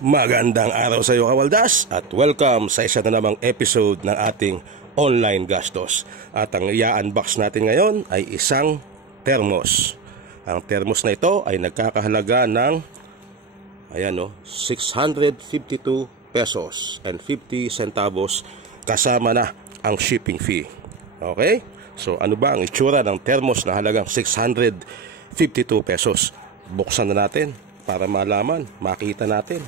Magandang araw sa iyo, Kawaldas, at welcome sa isa na namang episode ng ating online gastos. At ang i-unbox natin ngayon ay isang thermos. Ang thermos na ito ay nagkakahalaga ng 652 pesos and 50 centavos kasama na ang shipping fee. Okay? So ano ba ang itsura ng thermos na halagang 652 pesos? Buksan na natin para malaman, makita natin.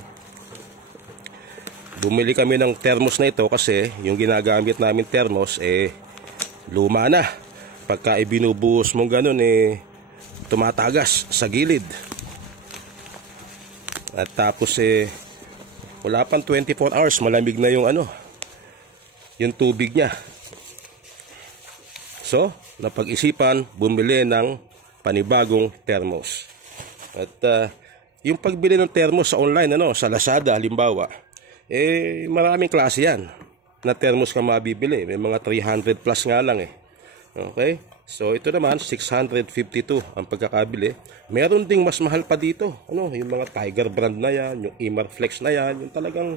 Bumili kami ng thermos na ito kasi yung ginagamit namin thermos luma na. Pagka ibinubuhos mong ganun tumatagas sa gilid. At tapos wala pang 24 hours malamig na yung yung tubig niya. So, napag-isipan bumili ng panibagong thermos. At yung pagbili ng thermos sa online sa Lazada halimbawa, maraming klase yan na thermos ka mabibili. May mga 300 plus nga lang Okay? So ito naman 652 ang pagkakabili. Meron ding mas mahal pa dito. Yung mga Tiger brand na yan, yung Imarflex na yan, yung talagang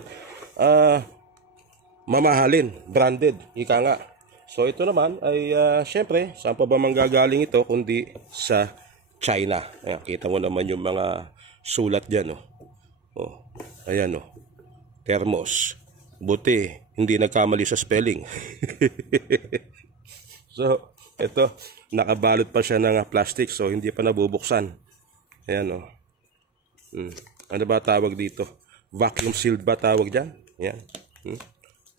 mamahalin, branded, ika nga. So ito naman ay syempre, saan pa ba manggagaling ito kundi sa China. Ayan, kita mo naman yung mga sulat diyan, Ayan, thermos. Buti hindi nagkamali sa spelling. So ito, nakabalot pa siya ng plastic, so hindi pa nabubuksan. Ayan, ano ba tawag dito? Vacuum sealed ba tawag dyan? Ayan.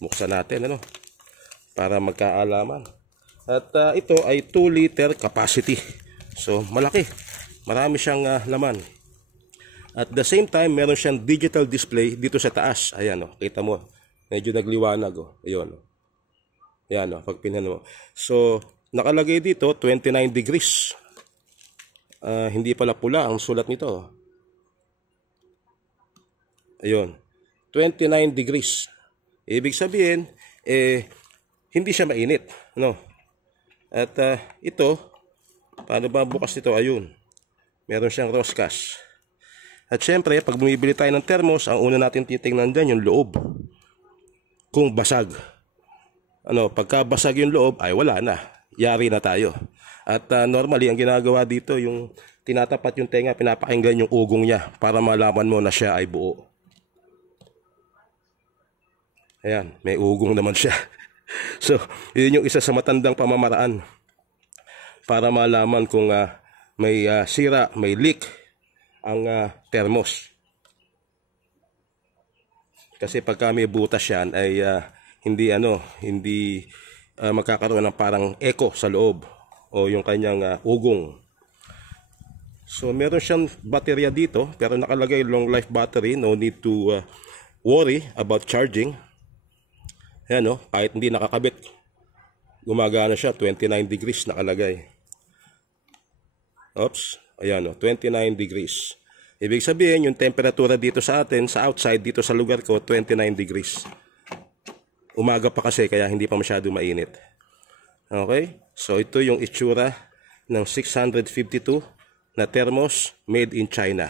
Buksan natin para magkaalaman. At ito ay 2 liter capacity. So malaki, marami siyang laman. At the same time, meron siyang digital display dito sa taas. Ayan, kita mo. Medyo nagliwanag, Ayun, Ayan, pag pinano mo. So, nakalagay dito, 29 degrees. Hindi pala pula ang sulat nito. Ayun, 29 degrees. Ibig sabihin, hindi siya mainit. At ito, paano ba bukas nito? Ayun, meron siyang roscas. At syempre, pag bumibili tayo ng thermos, ang una natin titingnan dyan, yung loob. Kung basag. Pagka basag yung loob, ay wala na. Yari na tayo. At normally, ang ginagawa dito, yung tinatapat yung tenga, pinapakinggan yung ugong niya para malaman mo na siya ay buo. Ayan, may ugong naman siya. So, yun yung isa sa matandang pamamaraan para malaman kung may sira, may leak ang thermos. Kasi pagka may butas yan ay hindi magkakaroon ng parang echo sa loob o yung kanyang ugong. So meron siyang baterya dito pero nakalagay long life battery, no need to worry about charging. Ayan, kahit hindi nakakabit, gumagana siya. 29 degrees nakalagay. Oops. Ayan, 29 degrees. Ibig sabihin, yung temperatura dito sa atin, sa outside, dito sa lugar ko, 29 degrees. Umaga pa kasi, kaya hindi pa masyado mainit. Okay? So, ito yung itsura ng 652 na thermos made in China.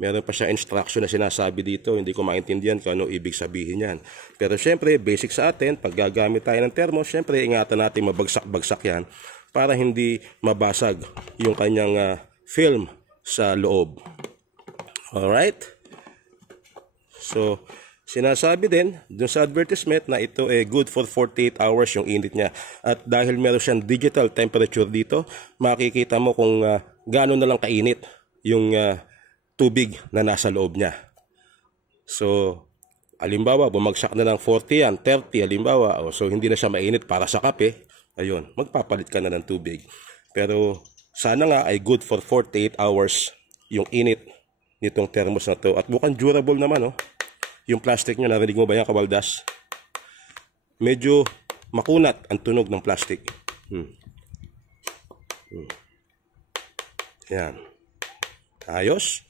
Meron pa siya instruction na sinasabi dito. Hindi ko maintindihan kung ano ibig sabihin yan. Pero syempre, basic sa atin, pag gagamit tayo ng thermos, syempre, ingatan natin mabagsak-bagsak yan para hindi mabasag yung kanyang film sa loob. Alright? So, sinasabi din dun sa advertisement na ito good for 48 hours yung init niya. At dahil meron siyang digital temperature dito, makikita mo kung gaano na lang kainit yung tubig na nasa loob niya. So, halimbawa, bumagsak na ng 40 yan, 30 halimbawa, so hindi na siya mainit para sa kape. Ayun, magpapalit ka na ng tubig. Pero sana nga ay good for 48 hours yung init nitong thermos na to. At mukhang durable naman, Yung plastic niya, narinig mo ba yan, Kawaldas? Medyo makunat ang tunog ng plastic. Yan. Ayos.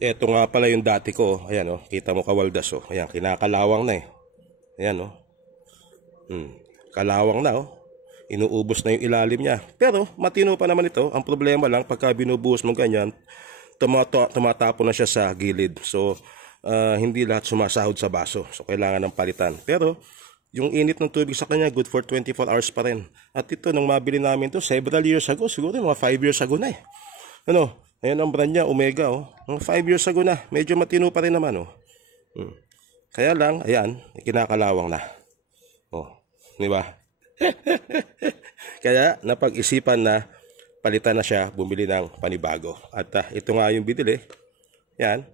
Ito nga pala yung dati ko. Ayan, kita mo, Kawaldas, Ayan, kinakalawang na Ayan, kalawang na, inuubos na yung ilalim niya. Pero matino pa naman ito. Ang problema lang, pagka binubuhos mo ganyan, tumatapon na siya sa gilid. So, hindi lahat sumasahod sa baso. So, kailangan ng palitan. Pero, yung init ng tubig sa kanya, good for 24 hours pa rin. At ito, nung mabili namin to several years ago, siguro mga 5 years ago na eh. Ano, ayan ang brand niya, Omega, oh. 5 years ago na, medyo matino pa rin naman, oh. Kaya lang, ayan, kinakalawang na. Oh, di ba? Kaya, napag-isipan na palitan na siya, bumili ng panibago. At ito nga yung binili. Yan.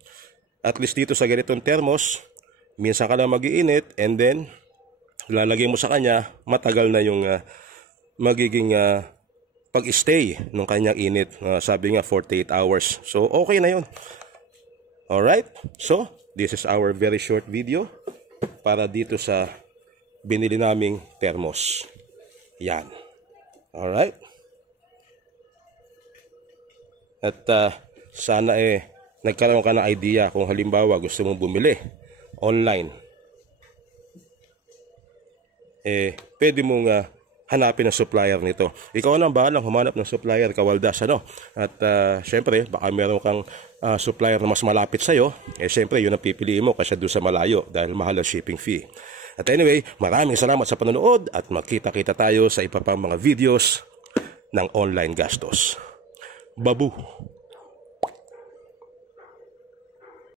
At least dito sa ganitong thermos, minsan ka lang mag-iinit, and then, lalagay mo sa kanya, matagal na yung magiging pag-stay ng kanyang init. Sabi nga 48 hours. So okay na yun. Alright? So, this is our very short video para dito sa binili naming thermos. Yan. Alright? At sana nagkaroon ka ng idea kung halimbawa gusto mong bumili online. Pwede mong hanapin ang supplier nito. Ikaw na bahalang humanap ng supplier, Kawaldas, ano? At syempre, baka meron kang supplier na mas malapit sa'yo. Syempre, yun ang pipiliin mo kasi doon sa malayo dahil mahal ang shipping fee. At anyway, maraming salamat sa panonood at magkita-kita tayo sa iba pang mga videos ng online gastos. Babu!